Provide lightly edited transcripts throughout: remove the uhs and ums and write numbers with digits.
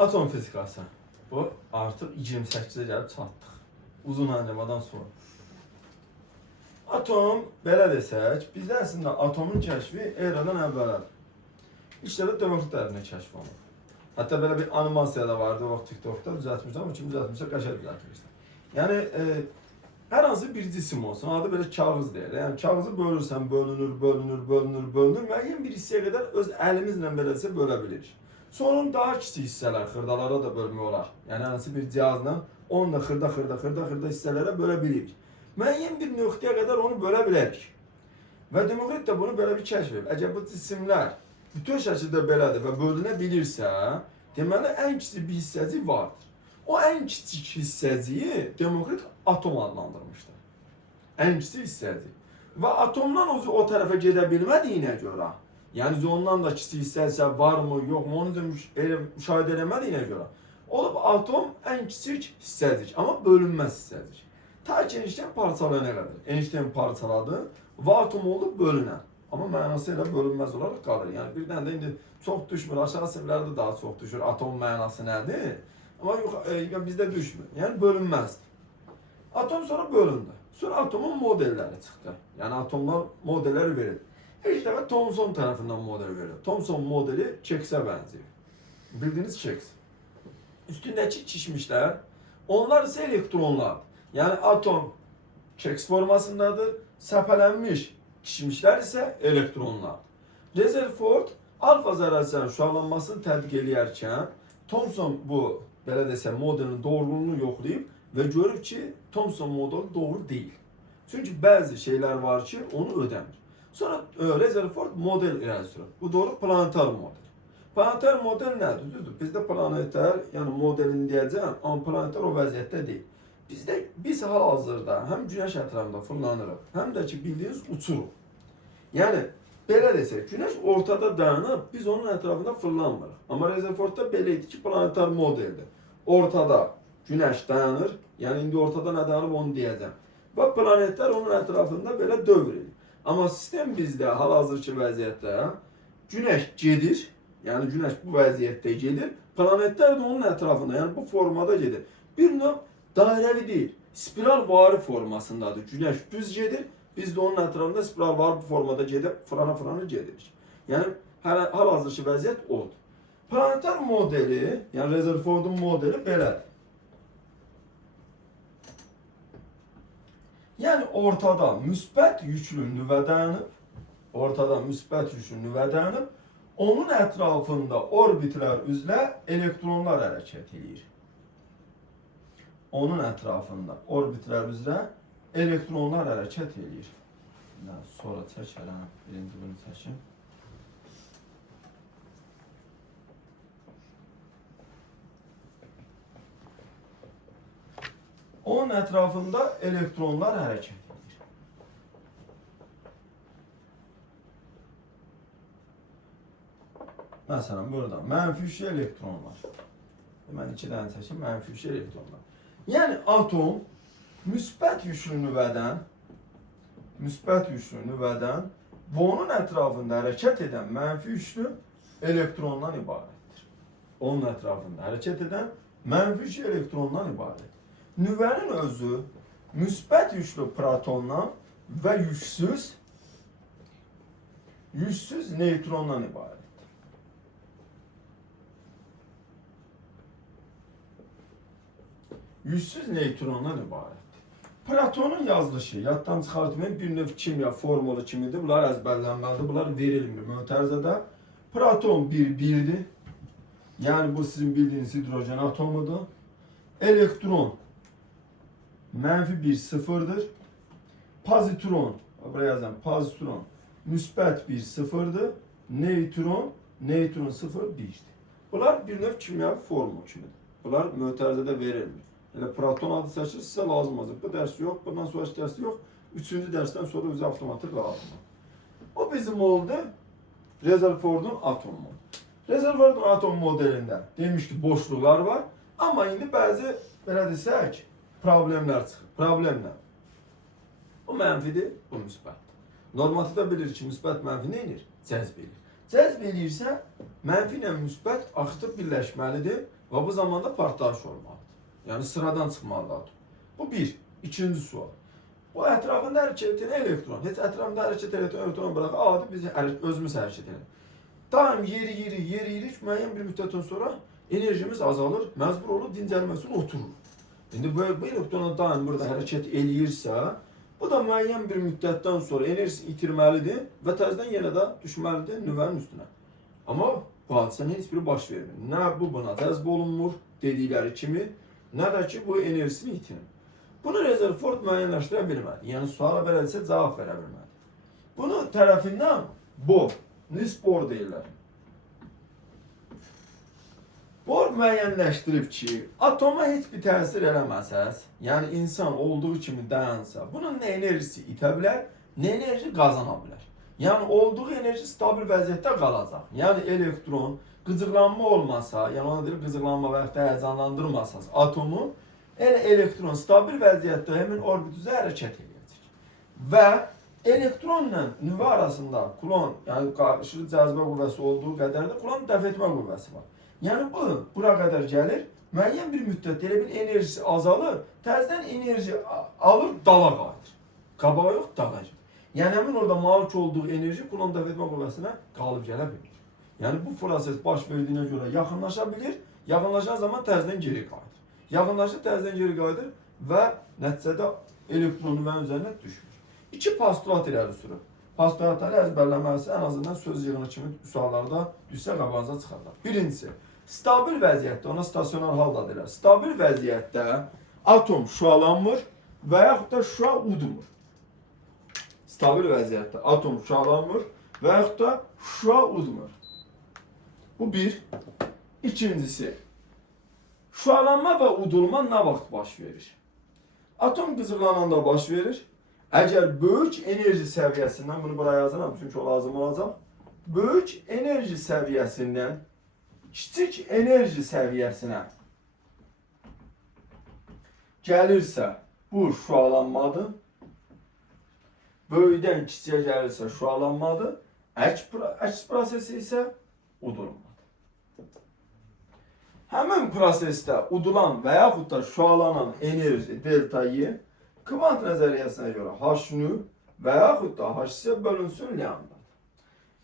Atom fizikası. Bu artıq 28-ə gəlib çatdıq. Uzun anlamadan sonra. Atom, belə desək, bizdə əslində atomun kəşfi eradan əvvəldir. İşdə də Demokrit tərəfindən kəşf olunur. Hətta belə bir animasiya da vardı o vaxt TikTokda düzəltmişlər, amma kim düzəltmişsə qəşəng düzəltmişlər. Yəni hər hansı bir cisim olsun, adı belə kağız deyil. Yəni kağızı bölürsən, bölünür, müəyyən bir hissəyə qədər öz əlimizlə beləsə bölə bilirik. Sonra daha kiçik hissələr, xırdalara da bölmək olar. Yəni hansı bir cihazla onu da xırda hissələrə bölə bilirik. Müəyyən bir nöqtəyə qədər onu bölə bilərik. Və Demokrit də bunu belə bir kəşf edib. Əgər bu cisimlər bütün şəkildə belədir və bölünə bilirsə, deməli ən kiçik bir hissəcik vardır. O ən kiçik hissəciyi Demokrit atom adlandırmışdır. Ən kiçik hissəcik. Və atomdan o tərəfə gedə bilmədiyinə görə, yəni ondan da kiçik hissəsə varmı, yoxmu, onu müşahidə eləmədiyinə görə, olub atom ən kiçik hissəcik, amma bölünməz hissəcik. Ta ki Einstein parçalayana qədər. Einstein parçaladı və atom olub bölünən. Amma mənası ilə bölünməz olaraq qalır. Yəni birdən də indi çox düşmür. Aşağı siniflərdə daha çox düşür. Atom mənası nədir? Amma bizdə düşmür. Yəni bölünməzdir. Atom sonra bölündü. Sonra atomun modelləri çıxdı. Yəni atomlar modelləri verildi. İlk dəfə Thomson tərəfindən model verildi. Thomson modeli keksə bənzəyir. Bildiyiniz keks. Üstündəki kişmişlər, onlar isə elektronlardır. Yəni atom keks formasındadır, səpələnmiş kişmişlər isə elektronlardır. Rutherford alfa zərrəsinin şüalanmasını tədqiq edərkən Thomson bu belə desəm modelin doğruluğunu yoxlayıb və görüb ki, Thomson modeli doğru deyil. Çünki bəzi şeylər var ki, onu ödəmir. Sonra Rutherford model irəli sürür. Bu doğru planetar model. Planetar model nədir? Düzdür? Bizdə planetlər, yəni modelini deyəcəm, amma planetar o vəziyyətdə deyil. Biz hal-hazırda həm Günəş ətrafında fırlanırıq, həm də ki bildiyiniz uçuruq. Yəni belə desək, Günəş ortada dayanıb, biz onun ətrafında fırlanmırıq. Amma Rutherfordda belə idi ki, planetar modeldir. Ortada Günəş dayanır, yəni indi ortada nə dayanıb onu deyəcəm. Və planetlər onun ətrafında belə dövr edir. Amma sistem bizdə hal-hazırki vəziyyətdə Günəş gedir, yəni Günəş bu vəziyyətdə gedir, planetlər də onun ətrafında, yəni bu formada gedir. Bir növ dairəvi deyil, spiralvari formasındadır. Günəş düz gedir, biz də onun ətrafında spiralvari formada gedib, fırana gedirik. Yəni, hal-hazırki vəziyyət odur. Planetar modeli, yəni Rutherfordun modeli belədir. Yəni, ortada müsbət yüklü nüvə dayanıb, onun ətrafında orbitlər üzrə elektronlar hərəkət edir. Onun ətrafında orbitlər üzrə elektronlar hərəkət edir. Sonra çəkərəm, birinci bunu çəkim. Onun ətrafında elektronlar hərəkət edir. Məsələn, burada mənfi üçlü elektronlar. Mən 2 dənə çəkim, mənfi üçlü elektronlar. Yəni atom müsbət yüklü nüvədən və onun ətrafında hərəkət edən mənfi yüklü elektrondan ibarətdir. Onun ətrafında hərəkət edən mənfi yüklü elektrondan ibarətdir. Nüvənin özü müsbət yüklü protondan və yüksüz neytrondan ibarətdir. Yüksüz neytrondan ibarətdir. Protonun yazılışı, yaddan çıxartmayın, bir növ kimya formulu kimidir. Bunlar əzbərlənməlidir, bunlar verilmir mötərizədə. Proton birdir. Yəni bu sizin bildiyiniz hidrojen atomudur. Elektron mənfi 1 sıfırdır. Pozitron, buraya yazın, pozitron müsbət 1 sıfırdır. Neytron 0 1'dir. Bunlar bir növ kimya formulu kimidir. Bunlar mötərizədə verilmir. Yəni proton adı seçilir, sizə lazım olacaq. Bu dərs yox, bundan sonraki dərs yox. 3-cü dərsdən sonra özü avtomatik lazım. O bizim oldu Rutherfordun atomu. Rutherfordun atom modelində demiş ki, boşluqlar var. Amma indi bəzi, belə desək, problemlər çıxır. Problemlər. Bu mənfidir, bu müsbətdir. Normativdə bilir ki, müsbət mənfi nə edir? Cəzb edir. Cəzb eləyirsə, mənfi ilə müsbət aktiv birləşməlidir və bu zamanda partlayış olmalıdır. Yəni sıradan çıxmalıdır atom. Bu bir. İkinci sual. Bu ətrafında hərəkət edən elektron. Heç ətrafında hərəkət edən elektron bırax, adi biz özümüz hərəkət edirik. Daim yeriyirik, müəyyən bir müddətdən sonra enerjimiz azalır, məcbur olur, dincəlmək üçün oturur. İndi bu elektron daim burada hərəkət eləyirsə, bu da müəyyən bir müddətdən sonra enerjisini itirməlidir və təzədən yenə də düşməlidir nüvənin üstünə. Amma bu hadisənin heç biri baş vermir. Nə bu buna cəzb olunmur dedikləri kimi, nə də ki bu enerjisini itirir. Bunu Rutherford müəyyənləşdirə bilmədi. Yəni suala belədirsə cavab verə bilmədi. Bunu tərəfindən Bohr, Niels Bohr deyirlər. Bohr müəyyənləşdirib ki, atoma heç bir təsir eləməsəz, yəni insan olduğu kimi dayansa, bunun nə enerjisi itə bilər, nə enerji qazana bilər. Yəni olduğu enerji stabil vəziyyətdə qalacaq. Yəni elektron qıcıqlanma olmasa, yəni ona deyir qıcıqlanma və yaxud da həyəcanlandırmasanız atomu, elə elektron stabil vəziyyətdə həmin orbit üzrə hərəkət edəcək. Və elektronla nüvə arasında kulon, yəni qarşılıqlı cazibə qüvvəsi olduğu qədər də kulon dəf etmə qüvvəsi var. Yəni bu bura qədər gəlir, müəyyən bir müddət elə bir enerjisi azalır, təzədən enerji alır, dala qayıdır. Qabağa yox, dala gedir. Yəni həmin orada malik olduğu enerji kulon dəf etmə qüvvəsinə qalıb gələ bilir. Yəni bu proses baş verdiyinə görə yaxınlaşa bilir, yaxınlaşan zaman təzədən geri qayıdır. Yaxınlaşıb təzədən geri qayıdır və nəticədə elektron nüvənin üzərinə düşmür. İki postulat irəli sürür. Postulatları əzbərləməsi ən azından söz yığını kimi suallarda düşsə qabağınıza çıxarlar. Birincisi, stabil vəziyyətdə, ona stasionar hal da deyirlər. Stabil vəziyyətdə atom şüalanmır və yaxud da şüa udmur. Stabil vəziyyətdə atom şüalanmır və yaxud da şüa udmur. Bu bir. İkincisi, şüalanma və udulma nə vaxt baş verir? Atom qıcıqlananda baş verir. Əgər böyük enerji səviyyəsindən, bunu buraya yazıram çünki o lazım olacaq. Böyük enerji səviyyəsindən kiçik enerji səviyyəsinə gəlirsə, bu şüalanmadır. Böyükdən kiçiyə gəlirsə şüalanmadır. Əks prosesi isə udulmadır. Həmin prosesdə udulan və yaxud da şüalanan enerji delta Y kvant nəzəriyyəsinə görə H-nü və yaxud da H-sə bölünsün lambda.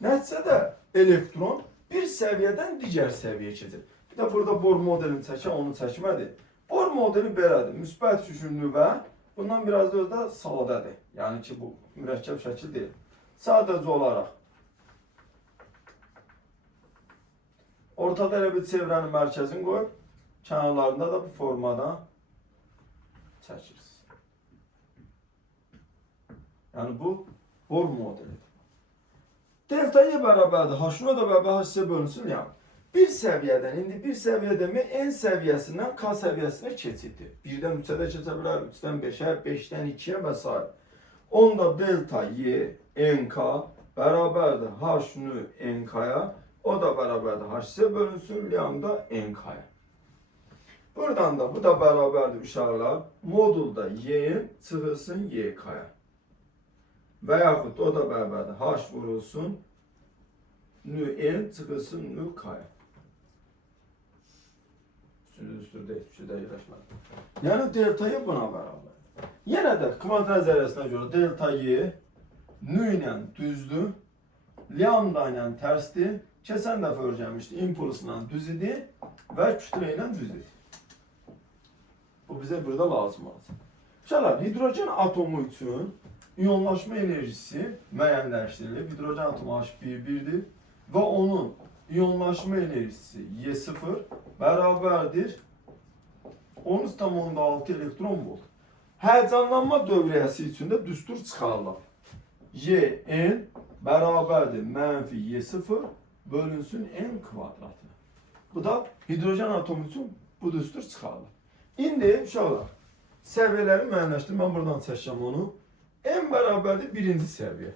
Nəticədə elektron bir səviyyədən digər səviyyəyə keçir. Bir də burada Bohr modelini çəkən, onu çəkmədi. Bohr modeli belədir. Müsbət şüşünlü və bundan biraz da özdə sadədir. Yəni ki, bu mürəkkəb şəkil deyil. Sadəcə olaraq ortada elə bir çevrənin mərkəzini qoyub, kənarlarında da bu formada çəkirsiniz. Yəni bu Bohr modelidir. Delta Y bərabərdir. H-nı da bərabər H-sə bölünsün. Yəni bir səviyyədən, indi bir səviyyə demək N səviyyəsindən K səviyyəsinə keçiddir. 1-dən 3-ə də keçə bilər, 3-dən 5-ə, 5-dən 2-yə və s. Onda delta Y NK bərabərdir H-nü NK-ya. O da bərabərdir H-sə bölünsün lambda NK-ya. Buradan da bu da bərabərdir uşaqlar. Modulda Y çıxılsın YK-ya. Və yaxud o da bərabərdir H vurulsun nü N çıxılsın nü K-ya. Üstündə heç bir şey də yerləşmədi. Yəni delta Y buna bərabərdir. Yenə də kvant nəzəriyyəsinə görə delta Y nü ilə düzdür, lambda ilə tərsdir. Keçən dəfə öyrənmişdik, impulsla düz idi və kütlə ilə düz idi. Bu bizə burada lazım olacaq. Uşaqlar, hidrogen atomu üçün iyonlaşma enerjisi müəyyənləşdirilir. Hidrogen atomu H1,1-dir və onun iyonlaşma enerjisi Y0 bərabərdir 13,6 elektron volt. Həyəcanlanma dövriyyəsi üçün də düstur çıxarılır. Yn bərabərdir mənfi Y0 bölünsün N kvadratı. Bu da hidrojen atomu üçün bu düstur çıxarılır. İndi uşaqlar, səviyyələri müəyyənləşdir. Mən buradan çəkəcəm onu. N bərabərdir birinci səviyyə.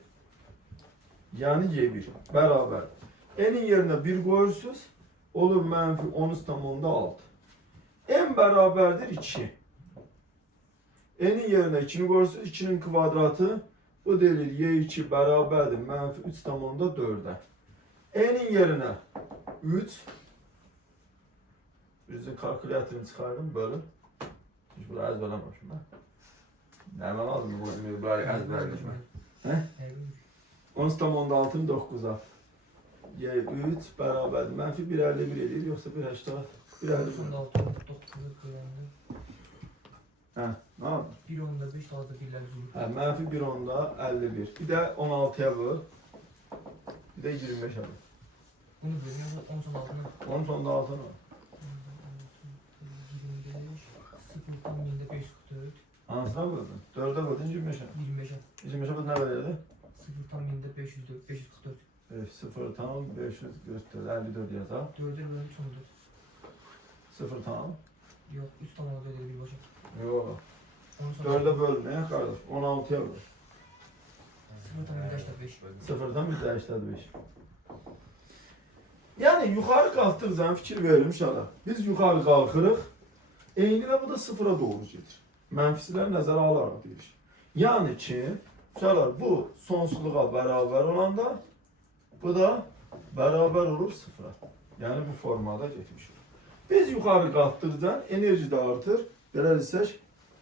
Yəni Y1 bərabərdir. N'in yerinə 1 qoyursunuz, olur mənfi 13,6. N bərabərdir 2. N'in yerinə 2'ni qoyursunuz, 2'nin kvadratı, bu deyilir Y2 bərabərdir mənfi 3,4'ə. E'nin yerine 3. Birinci kalkülatörünü çıkardım bölüm. Hiç buraya ezberlememişim ben. Nereden lazım bu burayı ezberlemişim. He? 10,6'ın 9'a. Y 3 beraber menfi 1,51 edir yoksa 1,80 1,50. 16'da 9 Hə, nə oldu? 1.5 fazla birlər zülüm. Hə, mənfi 1,51. Bir də 16'ya vur. Bir də 25'e vur. Bunu bölüyorum 10 son altına. 10 sonda 6 mı? 25 0'dan 1544 Hansına vurdun? 4'e vurdun 25'e. 25'e 25'e vurdun nə verirdi? 0'dan 1544 544 0 tam 544 54 yazar. 4'e bölüm sonudur. 0 tam. Yok 3 tam oldu dedi bir başa. Yok. Onun sonra 4'e bölmeye kardeş. 16'ya vur. 0'dan 185. 0'dan bir də 85. Yəni yuxarı qalxdıq zaman fikir verelim uşaqlar. Biz yuxarı qalxırıq. Eyni və bu da sıfıra doğru gedir. Mənfisiləri nəzərə alaraq deyirik. Yəni ki, uşaqlar bu sonsuzluğa bərabər olanda bu da bərabər olur sıfıra. Yəni bu formada getmiş olur. Biz yuxarı qalxdıqca enerji də artır. Belə desək,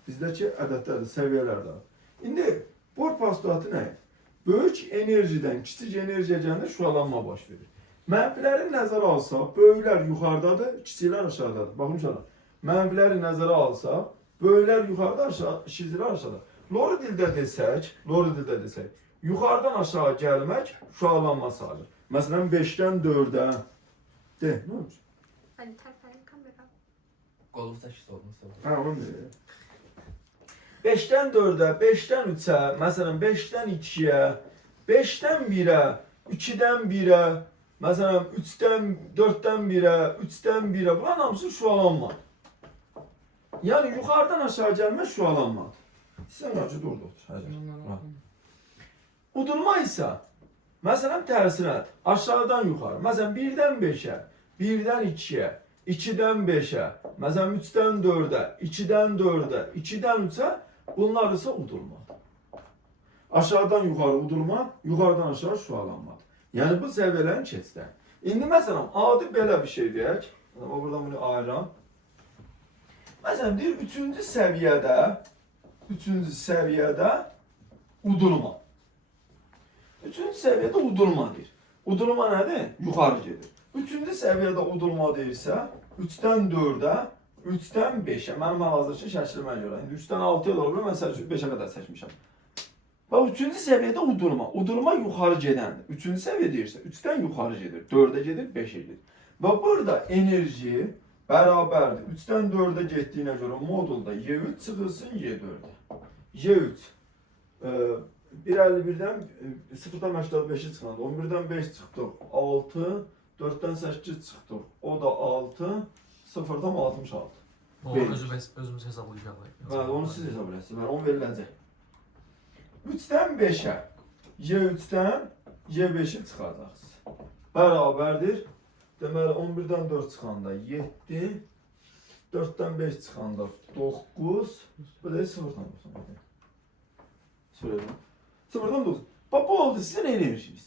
bizdəki ədədlərdə, səviyyələrdə artır. İndi bor postulatı nə? Böyük enerjidən kiçik enerjiyə gəlir, şüalanma baş verir. Mənfiləri nəzərə alsaq, böyüklər yuxarıdadır, kiçiklər aşağıdadır. Baxın uşaqlar, mənfiləri nəzərə alsaq, böyüklər yuxarıda, kiçiklər aşağıda. Lori dildə desək, yuxarıdan aşağı gəlmək şüalanma sayılır. Məsələn, 5-dən 4-ə. De, nə olmuş? Hani tərpənin kamera. Qolunuzda şişt olmuş. Hə, onu deyir. 5-dən 4-ə, 5-dən 3-ə, məsələn 5-dən 2-yə, 5-dən 1-ə, 2-dən 1-ə, məsələn 3-dən 4-dən 1-ə, 3-dən 1-ə, bunların hamısı şüalanma. Yəni yuxarıdan aşağı gəlmək şüalanmadır. Sizin ölçü durduqdur. Udulma isə, məsələn tərsinədir, aşağıdan yuxarı, məsələn 1-dən 5-ə, 1-dən 2-yə, 2-dən 5-ə, məsələn 3-dən 4-ə, 2-dən 4-ə, 2-dən 3-ə, bunlar isə udulmadır. Aşağıdan yuxarı udulma, yuxarıdan aşağı şüalanmadır. Yəni bu səviyyələrin keçidləri. İndi məsələn, adi belə bir şey deyək, o buradan bunu ayıram. Məsələn, deyir, üçüncü səviyyədə udulma. Üçüncü səviyyədə udulma deyir. Udulma nədir? Yuxarı gedir. Üçüncü səviyyədə udulma deyirsə, 3-dən 4-ə, 3-dən 5-ə. Mənim hal-hazırki şəklimə görə. İndi 3-dən 6-ya da olur, mən 5-ə qədər seçmişəm. Bax, üçüncü səviyyədə udulma. Udulma yuxarı gedəndir. Üçüncü səviyyə deyirsə, 3-dən yuxarı gedir, 4-ə gedir, 5-ə gedir. Və burada enerji bərabərdir. 3-dən 4-ə getdiyinə görə modulda Y3 çıxılsın Y4-ə. Y3 1,51-dən 0-dan 85-i çıxanda, 11-dən 5 çıxdıq, 6, 4-dən 8 çıxdıq, o da 6, 0-dan 66. Onu özümüz hesablayacaqlar. Bəli, onu siz hesablayasınız, onu veriləcək. 3-dən 5-ə, Y3-dən Y5-i çıxacaqsınız. Bərabərdir. Deməli, 11-dən 4 çıxanda 7, 4-dən 5 çıxanda 9, bu da 0-dan 9. Söylədim. 0-dan 9. Bax, bu oldu sizin enerjiniz.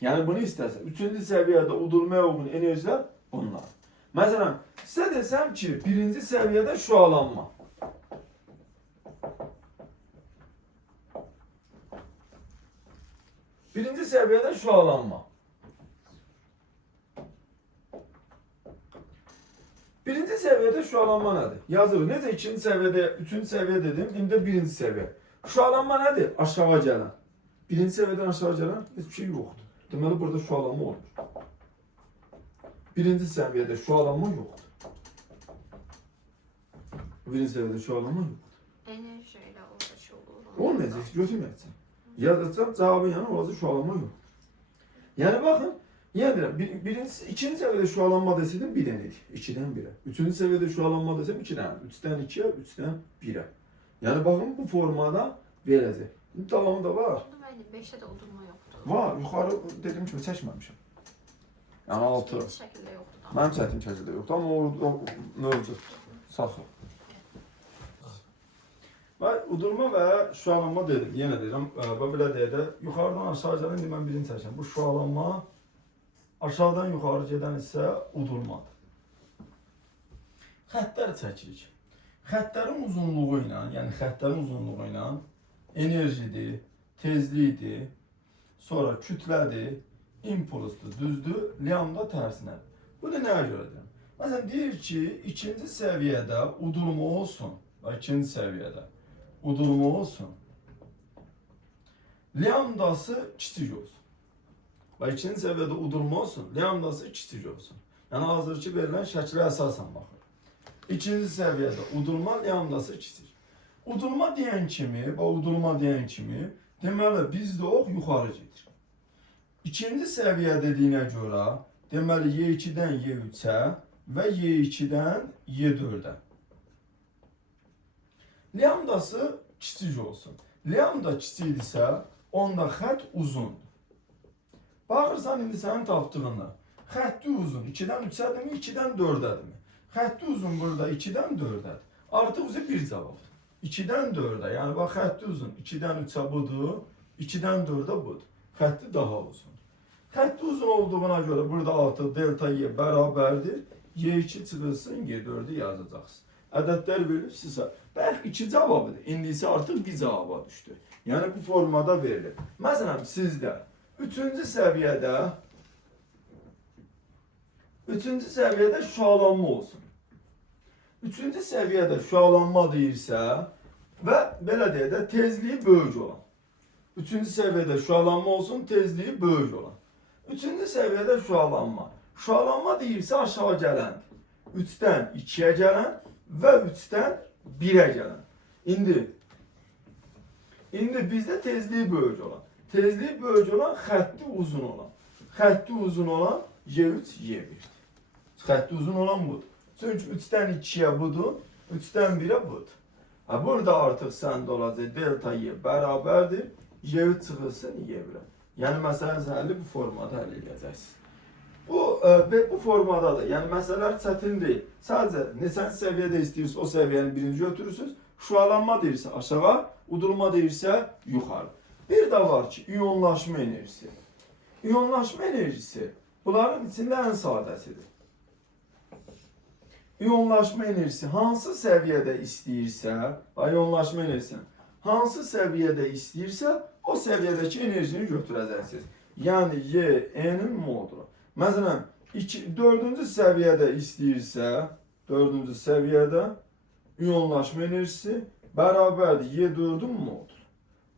Yəni bunu istərsən, 3-cü səviyyədə udulmaya uyğun enerjilər bunlar. Məsələn, sizə desəm ki, 1-ci səviyyədə şüalanma. Birinci səviyyədə şüalanma. Birinci səviyyədə şüalanma nədir? Yazırıq. Necə ikinci səviyyədə, üçüncü səviyyə dedim, indi də birinci səviyyə. Şüalanma nədir? Aşağı gələn. Birinci səviyyədən aşağı gələn heç bir şey yoxdur. Deməli, burada şüalanma olmur. Birinci səviyyədə şüalanma yoxdur. Birinci səviyyədə şüalanma yoxdur. Enerji ilə uğraşı olur. Olmayacaq, götürməyəcəksən. Yazacaqsan, cavabın yanı olacaq şüalanma yox. Yəni baxın, birinci, ikinci səviyyədə şüalanma desəydim 1 dənə idi, 2-dən 1-ə. Üçüncü səviyyədə şüalanma desəm 2 dənə, 3-dən 2-ə, 3-dən 1-ə. Yəni baxın, bu formada verəcək. Davamı da var. Deməli, 5-də də udulma yoxdur. Var, yuxarı dediyim kimi çəkməmişəm. Yəni 6. Şəkildə yoxdur da. Mənim çətin şəkildə yoxdur, amma o mövcud. Saxla. Və udulma və şüalanma dedim, yenə deyirəm, və belə deyək də, yuxarıdan aşağı gələn indi mən birini çəkəcəm. Bu şüalanma, Aşağıdan yuxarı gedən isə udulmadır. Xəttlər çəkirik. Xəttlərin uzunluğu ilə, yəni xəttlərin uzunluğu ilə enerjidir, tezlikdir, sonra kütlədir, impulsdur, düzdür, lambda tərsinədir. Bu da nəyə görədir? Məsələn, deyir ki, ikinci səviyyədə udulma olsun. İkinci səviyyədə udulma olsun. Lambdası kiçik olsun. İkinci səviyyədə udulma olsun, lambdası kiçik olsun. Yəni, hazırki verilən şəklə əsasən baxır. İkinci səviyyədə udulma, lambdası kiçik. Udulma deyən kimi, deməli, bizdə ox yuxarı gedir. İkinci səviyyə dediyinə görə, deməli, Y2-dən Y3-ə və Y2-dən Y4-ə. Lambdası kiçik olsun. Lambda kiçikdirsə, onda xətt uzundur. Baxırsan, indi sənin tapdığında, xətti uzun 2-dən 3-ədirmi, 2-dən 4-ədirmi? Xətti uzun burada 2-dən 4-ədir. Artıq bizə bir cavab. 2-dən 4-ə, yəni bax, xətti uzun 2-dən 3-ə budur, 2-dən 4-ə budur. Xətti daha uzun. Xətti uzun olduğuna görə burada artıq delta Y bərabərdir. Y2 çıxılsın, Y4-ü yazacaqsın. Ədədlər verilibsə, bəlkə 2 cavabıdır. İndi isə artıq bir cavaba düşdü. Yəni bu formada verilir. Məsələn, sizdə 3-cü səviyyədə şüalanma olsun. 3-cü səviyyədə şüalanma deyirsə və belə deyək də tezliyi böyük olan. 3-cü səviyyədə şüalanma olsun, tezliyi böyük olan. 3-cü səviyyədə şüalanma. Şüalanma deyirsə aşağı gələndir. 3-dən 2-yə gələn və 3-dən 1-ə gələn. İndi bizdə tezliyi böyük olan. Tezliyi böyük olan, xətti uzun olan. Xətti uzun olan Y3, Y1'dir. Xətti uzun olan budur. Çünki 3-dən 2-yə budur, 3-dən 1-ə budur. Burada artıq səndə olacaq delta Y bərabərdir. Y3 çıxılsın Y1'ə. Yəni məsələn həlli bu formada həll edəcəksiniz. Bu formadadır. Yəni məsələlər çətin deyil. Sadəcə neçənci səviyyədə istəyirsiniz, o səviyyəni birinci götürürsünüz. Şüalanma deyirsə aşağı, udulma deyirsə yuxarı. Bir də var ki, iyonlaşma enerjisi. İyonlaşma enerjisi bunların içində ən sadəsidir. İyonlaşma enerjisi hansı səviyyədə istəyirsə, iyonlaşma enerjisini hansı səviyyədə istəyirsə, o səviyyədəki enerjini götürəcəksiniz. Yəni Y-N-in modulu. Məsələn, 4-cü səviyyədə istəyirsə, 4-cü səviyyədə iyonlaşma enerjisi bərabərdir Y4-ün modulu.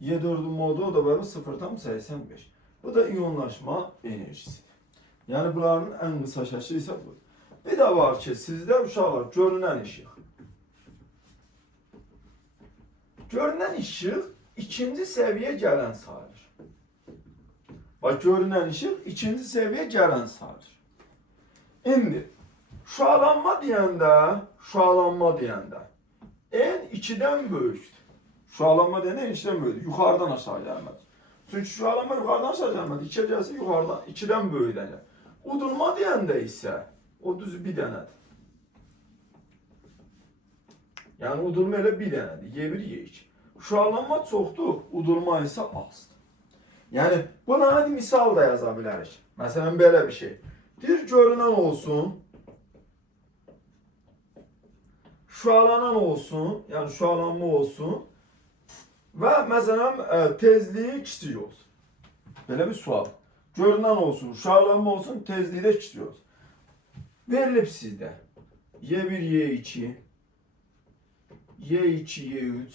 Y4-ün modulu da bərabər 0,85. Bu da iyonlaşma enerjisidir. Yəni bunların ən qısa şəkli isə budur. Bir də var ki, sizdə uşaqlar görünən işıq. Görünən işıq ikinci səviyyə gələn sayılır. Bax, görünən işıq ikinci səviyyə gələn sayılır. İndi, şüalanma deyəndə N 2-dən böyükdür. Şüalanma deyəndə N 2-dən böyükdür. Yuxarıdan aşağı gəlmədir. Çünki şüalanma yuxarıdan aşağı gəlmədir. 2-yə gəlsə yuxarıdan, 2-dən böyükdən gəlir. Udulma deyəndə isə o düzü bir dənədir. Yəni udulma elə bir dənədir. Y1, Y2. Şüalanma çoxdur, udulma isə azdır. Yəni buna hadi misal da yaza bilərik. Məsələn belə bir şey. Bir görünən olsun, şüalanan olsun, yəni şüalanma olsun və məsələn tezliyi kiçik olsun. Belə bir sual. Görünən olsun, şüalanma olsun, tezliyi də kiçik olsun. Verilib sizdə Y1, Y2, Y2, Y3,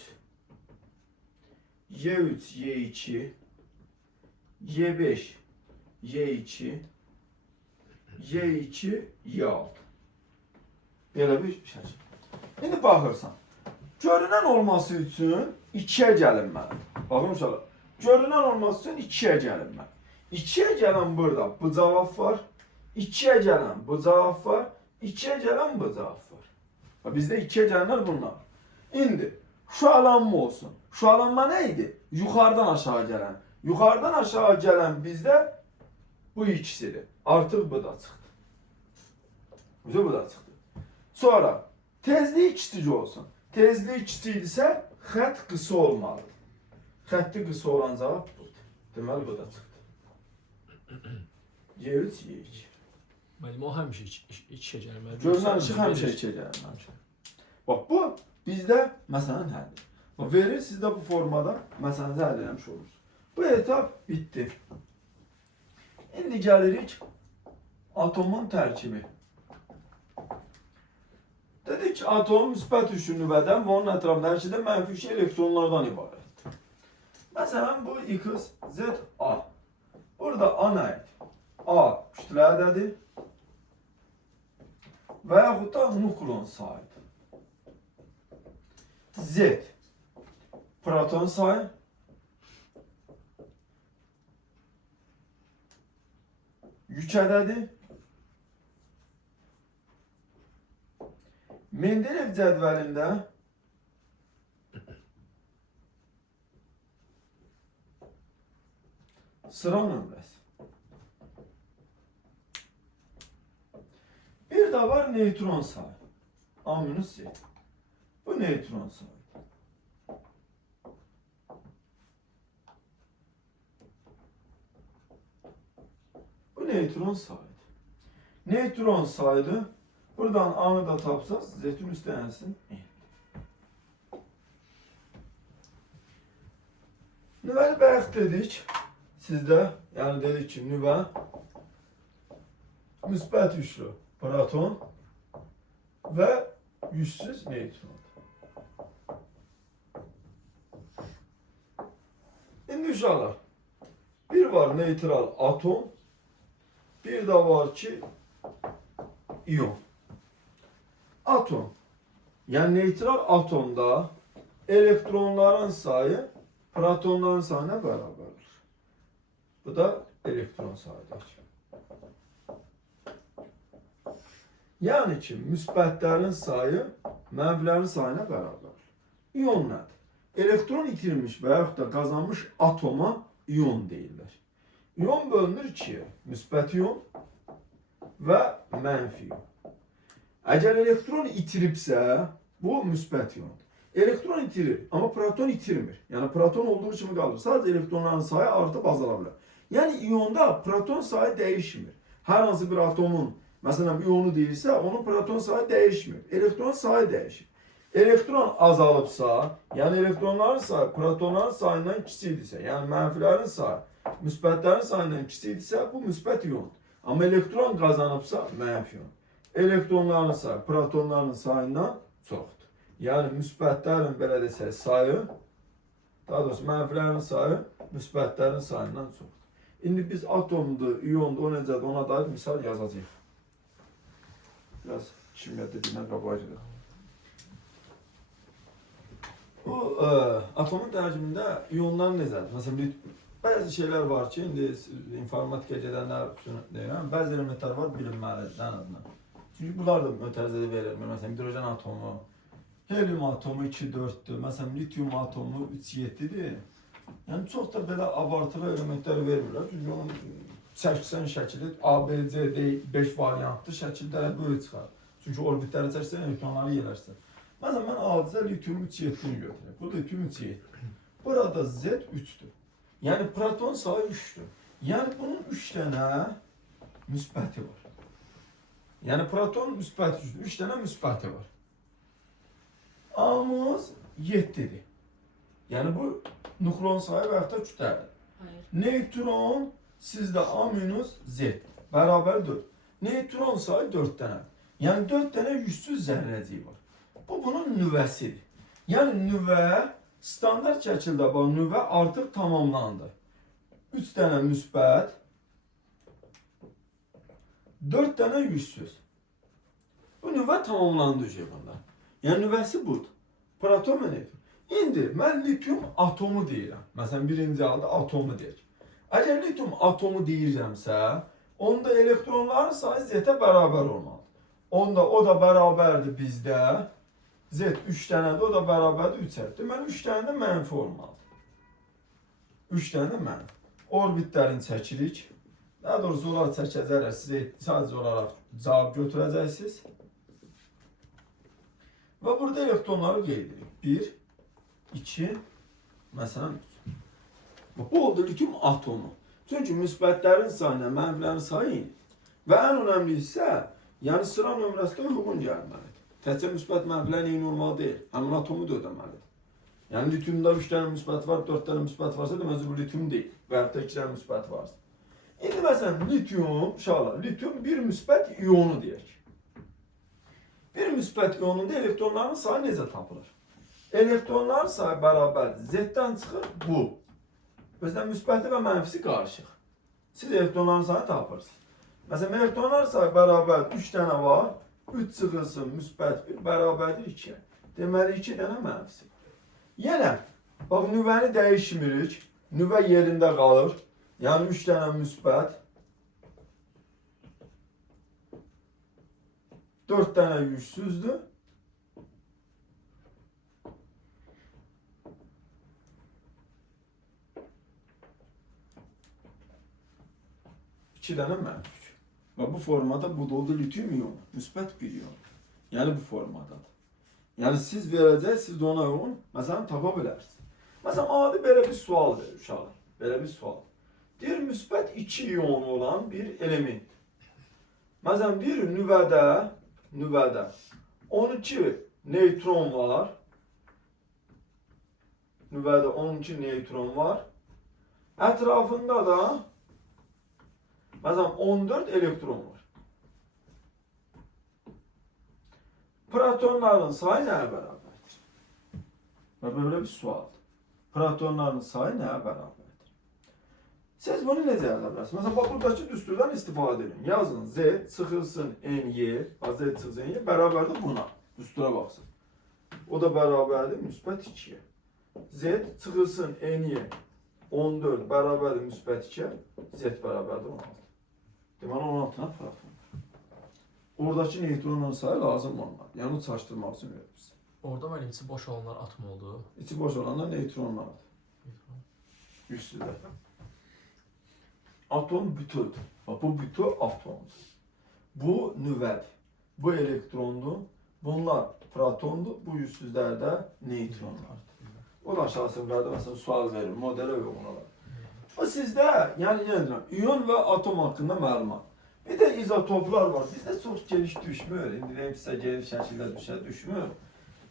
Y3, Y2, Y5, Y2, Y2, Y6. Belə bir şəkil. İndi baxırsan, görünən olması üçün 2-yə gəlinməlidir. Baxın uşaqlar, görünən olması üçün 2-yə gəlinməlidir. 2-yə gələn burada bu cavab var, 2-yə gələn bu cavab var, 2-yə gələn bu cavab var. Bizdə 2-yə gələnlər bunlar. İndi şüalanma olsun. Şüalanma nə idi? Yuxarıdan aşağı gələn. Yuxarıdan aşağı gələn bizdə bu ikisidir. Artıq bu da çıxdı. Bu da çıxdı. Sonra tezliyi kiçik olsun. Tezliyi kiçikdirsə xətt qısa olmalıdır. Xətti qısa olan cavab budur. Deməli bu da çıxdı. C3, Y2. Müəllim o həmişə içə gəlməli. Görünən işi həmişə içə gəlir. Bax bu bizdə məsələnin həllidir. Bax verir sizdə bu formada məsələni həll etmiş olursunuz. Bu etap bitdi. İndi gəlirik atomun tərkibi. Dedik ki, atom müsbət üçlü nüvədən və onun ətrafında hər şeydə mənfi üçlü elektronlardan ibarətdir. Məsələn, bu X, Z, A. Burada A nə idi? A kütlədir və yaxud da nukleon sayıdır. Z proton sayı, yük ədədi, Mendeleyev cədvəlində sıra nömrəsi. Bir de var neytron sayı. A minus Z. Bu neytron sayı. Bu neytron sayı. Neytron sayı. Buradan A'nı da tapsaz, Z'in üstlensin. Nüvəli bayaq dedik. Sizdə, yani dedik ki, nüvə müsbət üçlü proton və yüzsüz neytron. İndi uşaqlar, bir var neytral atom, bir de var ki iyon. Atom, yani neytral atomda elektronların sayı protonların sayına beraberdir. Bu da elektron sayıdır. Yani ki müsbətlərin sayı mənfilərin sayına bərabərdir. İyon nədir? Elektron itirmiş və yaxud da qazanmış atoma iyon deyirlər. İyon bölünür ikiyə. Müsbət iyon və mənfi iyon. Əgər elektron itiribsə, bu müsbət iyondur. Elektron itirir, amma proton itirmir. Yəni proton olduğu kimi qalır. Sadəcə elektronların sayı artıb azala bilər. Yəni iyonda proton sayı dəyişmir. Hər hansı bir atomun, məsələn, iyonu deyirsə, onun proton sayı dəyişmir. Elektron sayı dəyişir. Elektron azalıbsa, yəni elektronların sayı protonların sayından kiçikdirsə, yəni mənfilərin sayı müsbətlərin sayından kiçikdirsə, bu müsbət iyondur. Amma elektron qazanıbsa, mənfi iyon. Elektronların sayı protonların sayından çoxdur. Yəni müsbətlərin belə desək sayı, daha doğrusu mənfilərin sayı müsbətlərin sayından çoxdur. İndi biz atomdur, iyondur, o necədir, ona dair misal yazacağıq. Biraz kimya dediyindən qabacaq. Bu atomun tərkibində iyonlar necədir? Məsələn, bəzi şeylər var ki, indi informatikaya gedənlər üçün deyirəm, bəzi elementlər var bilinməlidir ən azından. Çünki bunlar da mötərizədə verilmir. Məsələn, hidrojen atomu, helium atomu 2-4'dür. Məsələn, lityum atomu 3-7'dir. Yəni çox da belə abartılı elementlər vermirlər. Çünki onun çəksən şəkili A, B, C, D 5 variantlı şəkildə böyük çıxar. Çünki orbitləri çəksən elektronları yerlərsən. Məsələn, mən adicə lityum 3-7'ni götürürəm. Bu lityum 3-7. Burada Z 3'dür. Yəni proton sayı 3'dür. Yəni bunun 3 dənə müsbəti var. Yəni proton müsbət 3'dür. 3 dənə müsbəti var. A'mız 7'dir. Yəni bu nukleon sayı və yaxud da kütlədir. Neytron sizdə A minus Z bərabər 4. Neytron sayı 4 dənə. Yəni 4 dənə yüzsüz zərrəcik var. Bu bunun nüvəsidir. Yəni nüvə standart şəkildə bax nüvə artıq tamamlandı. 3 dənə müsbət, 4 dənə yüzsüz. Bu nüvə tamamlandı cəbində. Yəni nüvəsi budur. Proton və neytron. İndi mən lityum atomu deyirəm. Məsələn, birinci halda atomu deyək. Əgər lityum atomu deyirəmsə, onda elektronların sayı Z-ə bərabər olmalıdır. Onda o da bərabərdir bizdə. Z 3 dənədir, o da bərabərdir 3-ə. Deməli, 3 dənə də mənfi olmalıdır. 3 dənə də mənfi. Orbitlərini çəkirik. Daha doğrusu onları çəkəcəklər. Siz sadəcə olaraq cavab götürəcəksiniz. Və burada elektronları qeyd edirik. 1, 2, məsələn 3. Bu oldu lityum atomu. Çünki müsbətlərin sayına mənfilərin sayı eyni. Və ən önəmli isə, yəni sıra nömrəsi də uyğun gəlməlidir. Təkcə müsbət mənfilərin eyni olmalı deyil, həmin atomu da ödəməlidir. Yəni lityumda 3 dənə müsbət var, 4 dənə müsbət varsa deməli bu lityum deyil. Və hətta 2 dənə müsbət varsa. İndi məsələn lityum, uşaqlar, lityum bir müsbət iyonu deyək. Bir müsbət iyonunda elektronların sayı necə tapılır? Elektronların sayı bərabər Z-dən çıxır bu. Məsələn, müsbəti və mənfisi qarışıq. Siz elektronların sayını tapırsınız. Məsələn, elektronlar sayı bərabər 3 dənə var, 3 çıxılsın müsbət 1 bərabərdir 2-yə. Deməli 2 dənə mənfisi var. Yenə, bax, nüvəni dəyişmirik, nüvə yerində qalır. Yəni 3 dənə müsbət, 4 dənə yüksüzdür. İki dənə mənfi. Və bu formada bu da oldu lityum iyonu, müsbət bir iyon. Yəni bu formadadır. Yəni siz verəcəksiniz, siz də ona uyğun, məsələn, tapa bilərsiniz. Məsələn, adi belə bir sual verir uşaqlar. Belə bir sual. Deyir, müsbət 2 iyonu olan bir element. Məsələn, deyir, nüvədə 12 neytron var. Nüvədə 12 neytron var. Ətrafında da məsələn 14 elektron var. Protonların sayı nəyə bərabərdir? Və belə bir sualdır. Protonların sayı nəyə bərabərdir? Siz bunu necə yaza bilərsiniz? Məsələn, bax, buradakı düsturdan istifadə edin. Yazın, Z çıxılsın NY, Z çıxılsın NY, bərabərdir buna. Düstura baxsın. O da bərabərdir müsbət 2-yə. Z çıxılsın NY 14 bərabərdir müsbət 2-yə, Z bərabərdir 16. Deməli, 16-na proton. Oradakı neytronların sayı lazım olmalı. Yəni, onu çaşdırmaq üçün verir bize. Orada mənim içi boş olanlar atom oldu. İçi boş olanlar neytronlardır. Üstüdə. Atom bütüdür. Bax, bu bütü atomdur. Bu nüvədir. Bu elektrondur. Bunlar protondur. Bu yüzsüzlər də neytronlardır. O da aşağı sınıflarda məsələn sual verir, modelə uyğun olaraq. O sizdə, yəni yenə deyirəm, iyon və atom haqqında məlumat. Bir də izotoplar var. Bizdə çox geniş düşmür. İndi deyim sizə geniş şəkildə düşmür.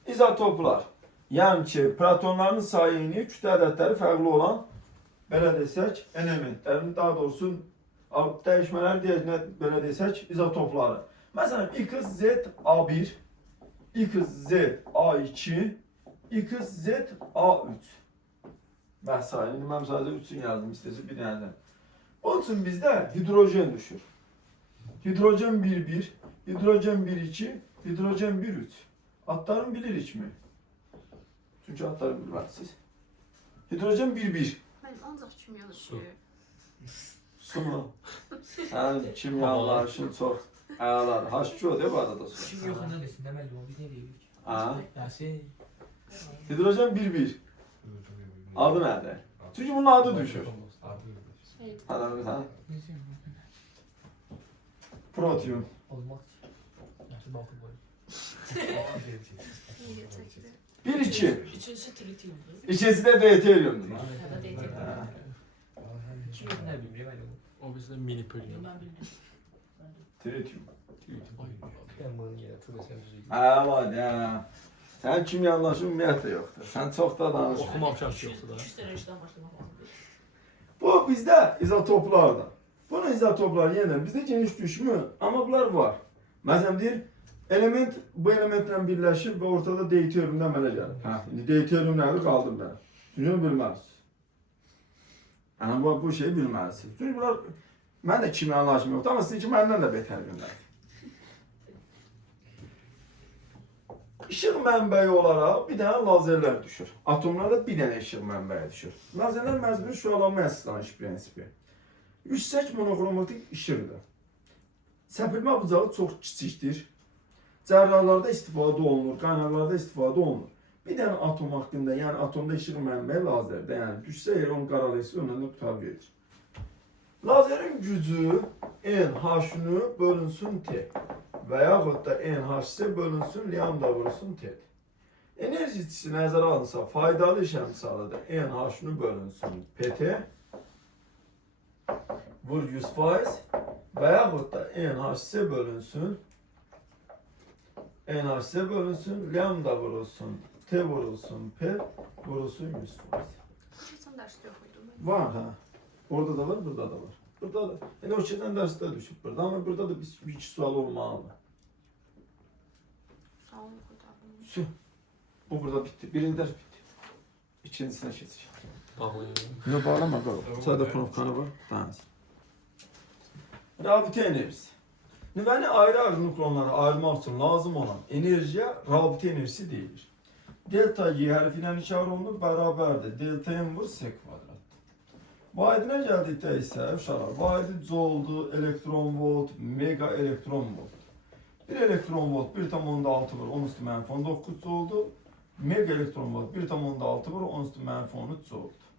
İzotoplar. Yəni ki, protonların sayı eyni, kütle ədədləri fərqli olan, belə desək, elementlərin, daha doğrusu dəyişmələri deyəcək, belə desək, izotopları. Məsələn, XZA1, XZA2, XZA3. Bəhs sayı. İndi mən sadəcə 3-ünü yazdım, istəsə bir dənədən. Onun üçün bizdə hidrojen düşür. Hidrojen 1-1, hidrojen 1-2, hidrojen 1-3. Adlarını bilirikmi? Çünki adları bilməlisiniz. Hidrojen 1-1. Mənim ancaq kimya düşür. Su mu? Sənin kimyalaşın çox əladır. H2O-dur bu arada su. Kim yox, nə desin, deməli o, biz nə deyirik? Yasin. Hidrojen 1-1. Adı nədir? Çünki bunun adı düşür. Adamı sən? Protium. Olmaz. Yasin baxıb qoy. 1-2. Üçüncüsü tritiumdur. İkisi də deuteriumdur. Ya da deyəcək. Kim yox, nə bileyim, deməli o. O bizdə mini pölyon. Ben bildim. Tritium. Ben bunu yerə tübəsən düzüydüm. Var ya. Sən kimyalaşın ümumiyyətlə yoxdur. Sən çox da danışma. Oxumaq şansı yoxdur da. 200 dənə işdən başlamaq lazımdır. Bu bizdə izotoplardır. Bunun izotopları yenə bizdə geniş düşmür, amma bunlar var. Məsələn deyir, element bu elementlə birləşir və ortada deuteriumdan mənə gəlir. İndi deuterium nədir? Qaldır mənə. Çünki onu bilməlisiniz. Yəni bu şeyi bilməlisiniz. Çünki bunlar, mən də kimyalaşım yoxdur, amma sizinki məndən də betər günlər. İşıq mənbəyi olaraq bir dənə lazerlər düşür. Atomlarda bir dənə işıq mənbəyi düşür. Lazerlər məcburi şüalanma əsaslanış prinsipi. Yüksək monoxromatik işıqdır. Səpilmə bucağı çox kiçikdir. Cərrahlarda istifadə olunur, qaynaqlarda istifadə olunur. Bir dənə atom haqqında, yəni atomda işıq mənbəyi lazerdə, yəni düşsə yer onun qaralıysa ondan da qutar verir. Lazerin gücü NH-ünü bölünsün T və yaxud da NH-sə bölünsün lambda vurulsun T. Enerjisi nəzərə alınsa faydalı iş əmsalıdır. NH-ünü bölünsün PT vur 100% və yaxud da NHC bölünsün. NHC bölünsün, lambda vurulsun, T vurulsun, P vurulsun 100%. Keçən dərsdə yox idi. Var ha. Orada da var, burada da var. Burada da. Yani o şeyden derste düşüp burada ama burada da bir iki sual olmalı. Sağ olun qurtardım. Su. Bu burada bitti. Birinci ders bitti. İkincisine geçeceğim. Bağlayın. Ne bağlama bak. Sadece knopkanı var. Tanesi. Rabite enerjisi. Nüvəni ayrı-ayrı nukleonlara ayırmaq üçün lazım olan enerjiyə rabite enerjisi deyilir. Delta G hərfi ilə işarə olunur, bərabərdir. Delta M vur sek kvadrat. Vahidinə gəldikdə isə uşaqlar, vahidi jouldur, elektron volt, mega elektron volt. 1 elektron volt 1,6 vur 10 üstü mənfi 19 jouldur. Mega elektron volt 1,6 vur 10 üstü mənfi 13 jouldur.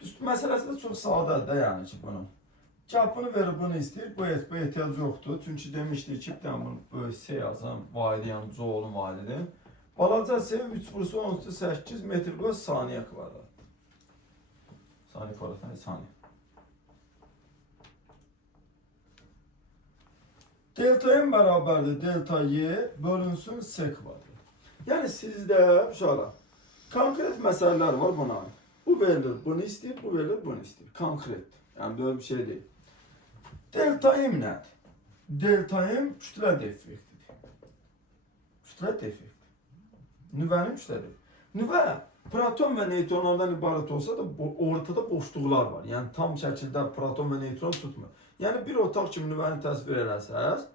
Düzdür, məsələsi də çox sadədir də yəni ki bunun. Çapını verir bunu istəyir, bu ehtiyac yoxdur. Çünki demişdik ki, bunu böyle S yazan vahidi yəni joulun vahididir. Balaca S 3 vursa 10 üstü 8 metr bölü saniyə kvadrat. Saniye kvadrat, hani saniye. Delta M beraberdir delta Y bölünsün S kvadrat. Yani sizde şöyle konkret meseleler var buna. Bu verilir, bunu istiyor, bu verilir, bunu istiyor. Konkret. Yani böyle bir şey değil. Delta M nedir? Delta M kütle defektidir. Kütle defekt. Nüvənin kütlədir. Nüvə proton və neytronlardan ibarət olsa da ortada boşluqlar var. Yəni tam şəkildə proton və neytron tutmur. Yəni bir otaq kimi nüvəni təsvir eləsəz,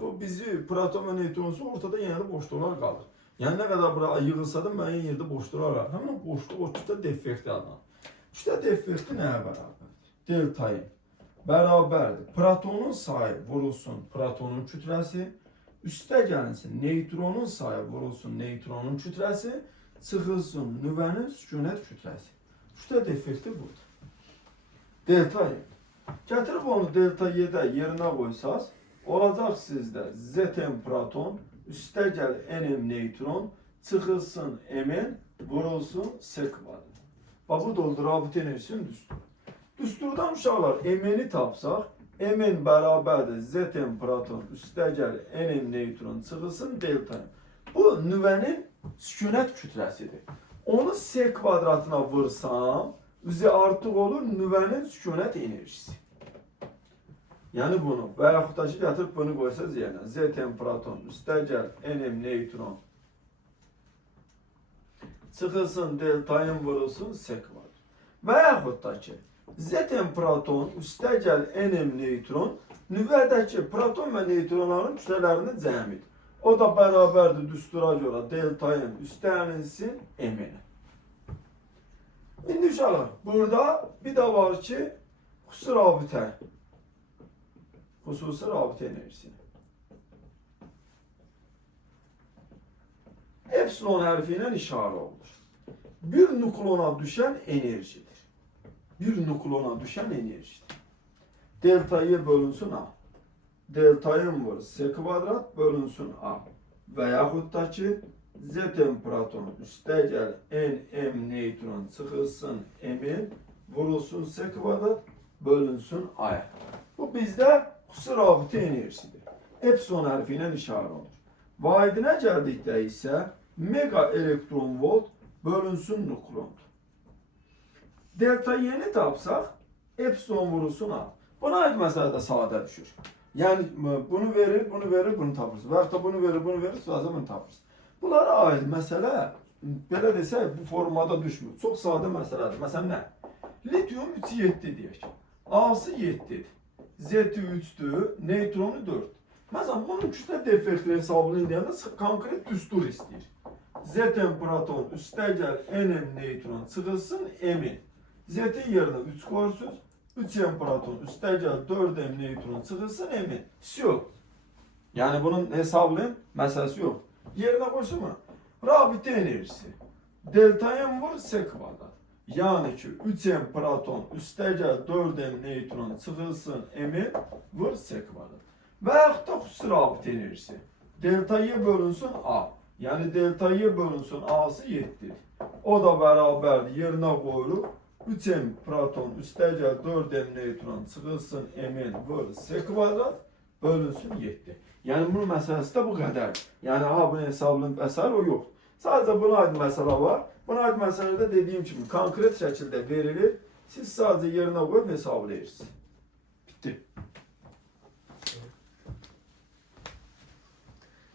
bu bizi proton və neytronsuz ortada yenə də boşluqlar qalır. Yəni nə qədər bura yığılsa da müəyyən yerdə boşluqlar var. Həmin boşluq o kütlə defekti adlanır. Kütlə defekti nəyə bərabərdir? Delta M bərabərdir. Protonun sayı vurulsun protonun kütləsi, üstə gəlinsin neytronun sayı vurulsun neytronun kütləsi, çıxılsın nüvənin sükunət kütləsi. Kütlə defekti budur. Delta Y. Gətirib onu delta Y-də yerinə qoysaz, olacaq sizdə Zn proton, üstə gəl Nm neytron, çıxılsın Mn, vurulsun S kvadrat. Bax bu da oldu rabitə enerjisinin düsturu. Düsturdan uşaqlar Mn-i tapsaq, Mn bərabərdir Zn proton, üstə gəl Nm neytron, çıxılsın delta M. Bu nüvənin sükunət kütləsidir. Onu S kvadratına vursam, üzü artıq olur nüvənin sükunət enerjisi. Yəni bunu və yaxud da ki, gətirib bunu qoysaz yerinə. Zn proton, üstə gəl Nm neytron, çıxılsın delta M vurulsun S kvadrat. Və yaxud da ki, Zn proton, üstə gəl Nm neytron, nüvədəki proton və neytronların kütlələrinin cəmidir. O da bərabərdir düstura görə delta M üstə əlinsin Mn. İndi uşaqlar, burada bir də var ki, xüsusi rabitə. Xüsusi rabitə enerjisi. Epsilon hərfi ilə işarə olunur. Bir nukleona düşən enerjidir. Bir nukleona düşən enerjidir. Delta Y bölünsün A. Delta M var S kvadrat bölünsün A. Və yaxud da ki, Zn proton üstə gəl Nm neytron çıxılsın Mn vurulsun S kvadrat bölünsün A. Bu bizdə xüsusi rabitə enerjisidir. Epsilon hərfi ilə işarə olunur. Vahidinə gəldikdə isə mega elektron volt bölünsün nukleondur. Delta Y'ni tapsaq, epsilon vurulsun A. Buna aid məsələ də sadə düşür. Yəni bunu verir, bunu tapırsınız. Və yaxud da bunu verir, sonra bunu tapırsınız. Bunlara aid məsələ, belə desək, bu formada düşmür. Çox sadə məsələdir. Məsələn, nə? Lityum 3,7 deyək. A'sı 7'dir. Z'i 3'dür, neytronu 4. Məsələn, bunun kütlə defektini hesabını deyəndə konkret düstur istəyir. Zn proton üstə gəl Nm neytron çıxılsın Mn. Z'in yerinə 3 qoyursunuz. 3N proton üstə gəl 4M neytron çıxılsın Mn. Yok. Yəni bunun hesabının məsələsi yox. Yerinə qoysun mu? Rabitə enerjisi. Delta M var S kvadrat. Yəni ki 3M proton üstə gəl 4M neytron çıxılsın Mn vur S kvadrat. Və yaxud da xüsusi rabitə enerjisi. Delta Y bölünsün A. Yəni delta Y bölünsün A'sı 7'dir. O da bərabərdir. Yerinə qoyuruq. 3m proton üstə gəl 4m neutron çıxılsın mn bölü s kvadrat bölünsün 7. Yəni bunun məsələsi də bu qədər. Yəni ha bunu hesablayın və s. o yox. Sadəcə buna aid məsələ var. Buna aid məsələdə dediyim kimi konkret şəkildə verilir. Siz sadəcə yerinə qoyub hesablayırsınız. Bitti.